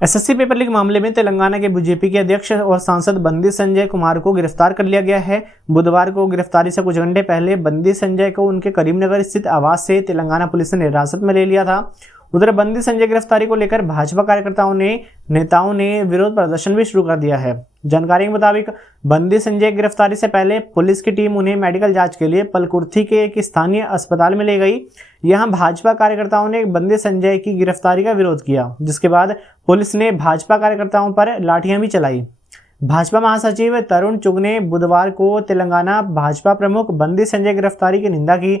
SSC paper leak मामले में तेलंगाना के बीजेपी के अध्यक्ष और सांसद बंदी संजय कुमार को गिरफ्तार कर लिया गया है। बुधवार को गिरफ्तारी से कुछ घंटे पहले बंदी संजय को उनके करीमनगर स्थित आवास से तेलंगाना पुलिस ने हिरासत में ले लिया था। उधर बंदी संजय गिरफ्तारी को लेकर भाजपा कार्यकर्ताओं नेताओं ने विरोध प्रदर्शन भी शुरू कर दिया है। जानकारी के मुताबिक बंदी संजय की गिरफ्तारी से पहले पुलिस की टीम उन्हें मेडिकल जांच के लिए पलकुर्थी के एक स्थानीय अस्पताल में ले गई। यहां भाजपा कार्यकर्ताओं ने बंदी संजय की गिरफ्तारी का विरोध किया, जिसके बाद पुलिस ने भाजपा कार्यकर्ताओं पर लाठियां भी चलाई। भाजपा महासचिव तरुण चुग ने बुधवार को तेलंगाना भाजपा प्रमुख बंदी संजय गिरफ्तारी की निंदा की।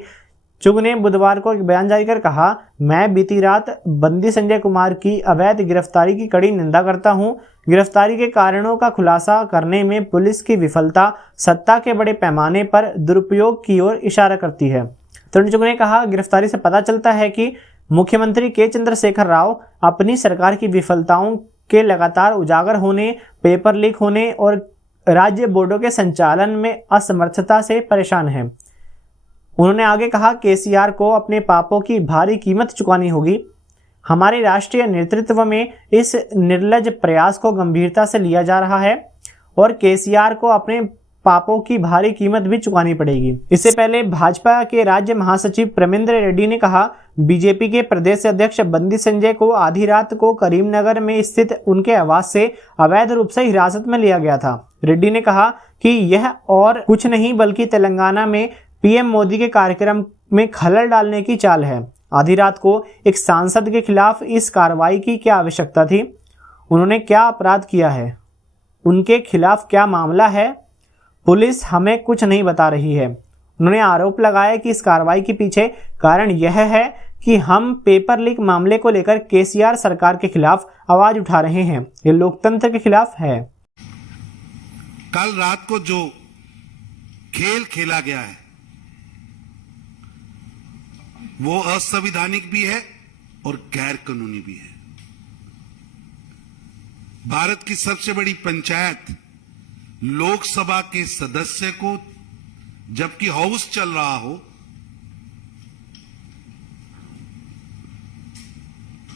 चुग ने बुधवार को एक बयान जारी कर कहा, मैं बीती रात बंदी संजय कुमार की अवैध गिरफ्तारी की कड़ी निंदा करता हूं। गिरफ्तारी के कारणों का खुलासा करने में पुलिस की विफलता सत्ता के बड़े पैमाने पर दुरुपयोग की ओर इशारा करती है। तरुण चुग ने कहा, गिरफ्तारी से पता चलता है कि मुख्यमंत्री के चंद्रशेखर राव अपनी सरकार की विफलताओं के लगातार उजागर होने, पेपर लीक होने और राज्य बोर्डों के संचालन में असमर्थता से परेशान हैं। उन्होंने आगे कहा, केसीआर को अपने पापों की भारी कीमत चुकानी होगी। हमारे राष्ट्रीय नेतृत्व में इस निर्लज प्रयास को गंभीरता से लिया जा रहा है और केसीआर को अपने पापों की भारी कीमत भी चुकानी पड़ेगी। इससे पहले भाजपा के राज्य महासचिव प्रेमेंद्र रेड्डी ने कहा, बीजेपी के प्रदेश अध्यक्ष बंदी संजय को आधी रात को करीमनगर में स्थित उनके आवास से अवैध रूप से हिरासत में लिया गया था। रेड्डी ने कहा कि यह और कुछ नहीं बल्कि तेलंगाना में पीएम मोदी के कार्यक्रम में खलल डालने की चाल है। आधी रात को एक सांसद के खिलाफ इस कार्रवाई की क्या आवश्यकता थी? उन्होंने क्या अपराध किया है? उनके खिलाफ क्या मामला है? पुलिस हमें कुछ नहीं बता रही है। उन्होंने आरोप लगाया कि इस कार्रवाई के पीछे कारण यह है कि हम पेपर लीक मामले को लेकर केसीआर सरकार के खिलाफ आवाज उठा रहे हैं। ये लोकतंत्र के खिलाफ है। कल रात को जो खेल खेला गया है वो असंवैधानिक भी है और गैर कानूनी भी है। भारत की सबसे बड़ी पंचायत लोकसभा के सदस्य को, जबकि हाउस चल रहा हो,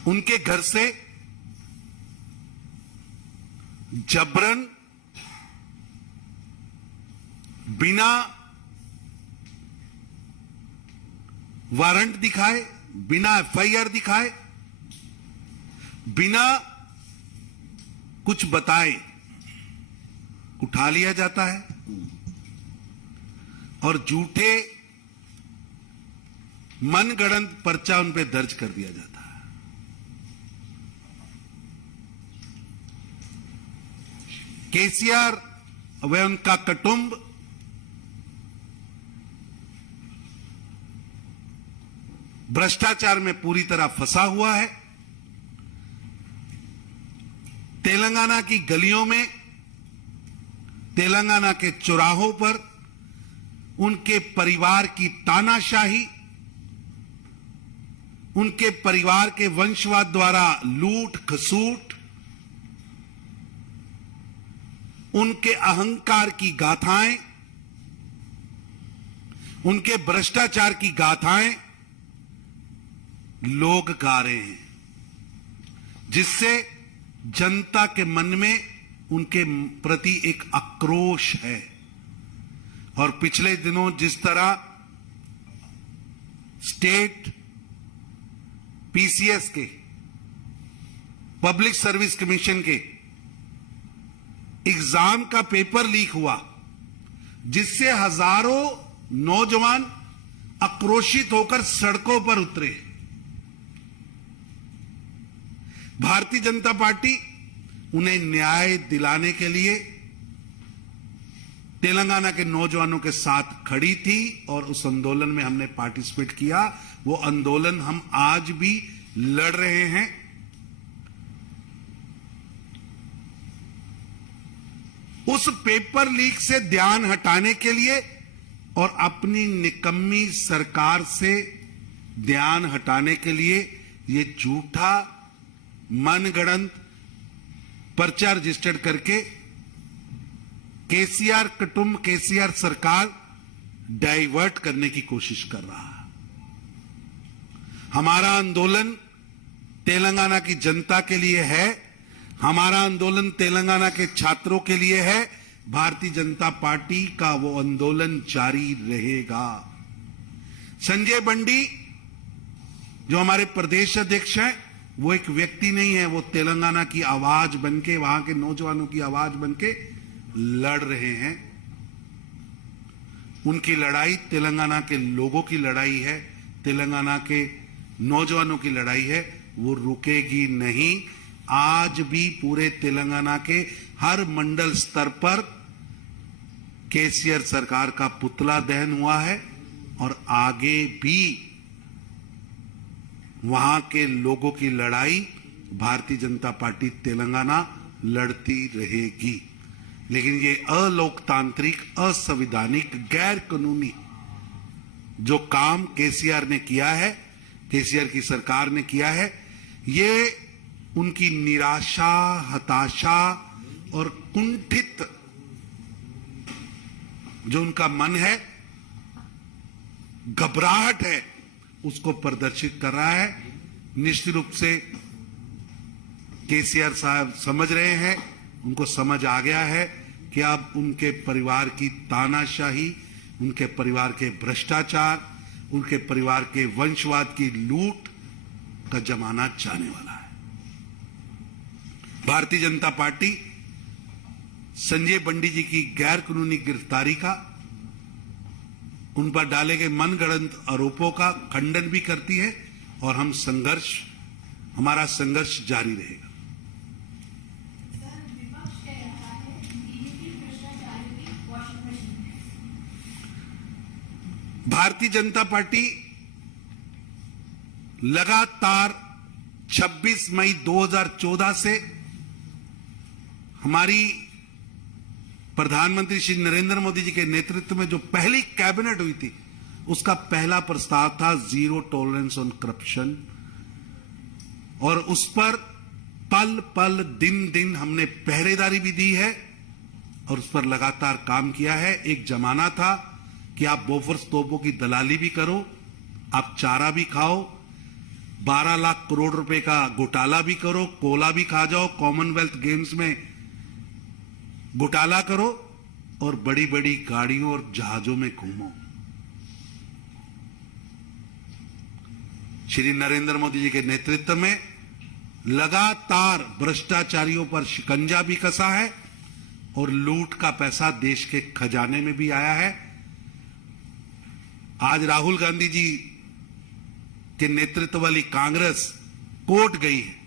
उनके घर से जबरन बिना वारंट दिखाए, बिना एफआईआर दिखाए, बिना कुछ बताए उठा लिया जाता है और झूठे मनगढ़ंत पर्चा उन पे दर्ज कर दिया जाता है। केसीआर व उनका कुटुंब भ्रष्टाचार में पूरी तरह फंसा हुआ है। तेलंगाना की गलियों में, तेलंगाना के चौराहों पर उनके परिवार की तानाशाही, उनके परिवार के वंशवाद द्वारा लूट खसूट, उनके अहंकार की गाथाएं, उनके भ्रष्टाचार की गाथाएं लोग गा रहे हैं, जिससे जनता के मन में उनके प्रति एक आक्रोश है। और पिछले दिनों जिस तरह स्टेट पीसीएस के, पब्लिक सर्विस कमीशन के एग्जाम का पेपर लीक हुआ, जिससे हजारों नौजवान आक्रोशित होकर सड़कों पर उतरे। भारतीय जनता पार्टी उन्हें न्याय दिलाने के लिए तेलंगाना के नौजवानों के साथ खड़ी थी और उस आंदोलन में हमने पार्टिसिपेट किया। वो आंदोलन हम आज भी लड़ रहे हैं। उस पेपर लीक से ध्यान हटाने के लिए और अपनी निकम्मी सरकार से ध्यान हटाने के लिए ये झूठा मनगढ़ंत पर्चा रजिस्टर्ड करके केसीआर कुटुंब, केसीआर सरकार डाइवर्ट करने की कोशिश कर रहा है। हमारा आंदोलन तेलंगाना की जनता के लिए है हमारा आंदोलन तेलंगाना के छात्रों के लिए है। भारतीय जनता पार्टी का वो आंदोलन जारी रहेगा। संजय बंडी जो हमारे प्रदेश अध्यक्ष हैं, वो एक व्यक्ति नहीं है, वो तेलंगाना की आवाज बनके, वहां के नौजवानों की आवाज बनके लड़ रहे हैं। उनकी लड़ाई तेलंगाना के लोगों की लड़ाई है, तेलंगाना के नौजवानों की लड़ाई है, वो रुकेगी नहीं। आज भी पूरे तेलंगाना के हर मंडल स्तर पर केसीआर सरकार का पुतला दहन हुआ है और आगे भी वहां के लोगों की लड़ाई भारतीय जनता पार्टी तेलंगाना लड़ती रहेगी। लेकिन ये अलोकतांत्रिक, असंवैधानिक, गैर कानूनी जो काम केसीआर ने किया है, केसीआर की सरकार ने किया है, ये उनकी निराशा, हताशा और कुंठित जो उनका मन है, घबराहट है, उसको प्रदर्शित कर रहा है। निश्चित रूप से केसीआर साहब समझ रहे हैं, उनको समझ आ गया है कि अब उनके परिवार की तानाशाही, उनके परिवार के भ्रष्टाचार, उनके परिवार के वंशवाद की लूट का जमाना जाने वाला है। भारतीय जनता पार्टी संजय बंडी जी की गैर कानूनी गिरफ्तारी का, उन पर डाले गए मनगढ़ंत आरोपों का खंडन भी करती है और हमारा संघर्ष जारी रहेगा। भारतीय जनता पार्टी लगातार 26 मई 2014 से हमारी प्रधानमंत्री श्री नरेंद्र मोदी जी के नेतृत्व में जो पहली कैबिनेट हुई थी, उसका पहला प्रस्ताव था जीरो टॉलरेंस ऑन करप्शन, और उस पर पल पल, दिन दिन हमने पहरेदारी भी दी है और उस पर लगातार काम किया है। एक जमाना था कि आप बोफोर्स तोपों की दलाली भी करो, आप चारा भी खाओ, 12 लाख करोड़ रुपए का घोटाला भी करो, कोला भी खा जाओ, कॉमनवेल्थ गेम्स में घोटाला करो और बड़ी बड़ी गाड़ियों और जहाजों में घूमो। श्री नरेंद्र मोदी जी के नेतृत्व में लगातार भ्रष्टाचारियों पर शिकंजा भी कसा है और लूट का पैसा देश के खजाने में भी आया है। आज राहुल गांधी जी के नेतृत्व वाली कांग्रेस कोर्ट गई है,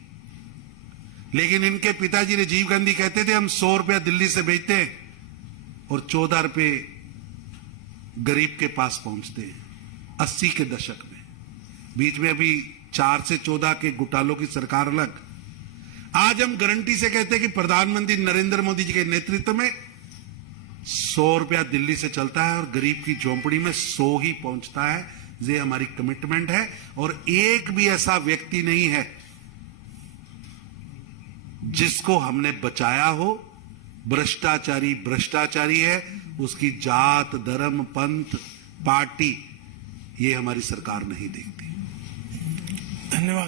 लेकिन इनके पिताजी राजीव गांधी कहते थे हम 100 रुपया दिल्ली से भेजते हैं और 14 रुपये गरीब के पास पहुंचते हैं। 80 के दशक में, बीच में अभी 4 से 14 के घोटालों की सरकार अलग। आज हम गारंटी से कहते हैं कि प्रधानमंत्री नरेंद्र मोदी जी के नेतृत्व में 100 रुपया दिल्ली से चलता है और गरीब की झोंपड़ी में 100 ही पहुंचता है। ये हमारी कमिटमेंट है और एक भी ऐसा व्यक्ति नहीं है जिसको हमने बचाया हो। भ्रष्टाचारी है, उसकी जात, धर्म, पंथ, पार्टी, ये हमारी सरकार नहीं देखती। धन्यवाद।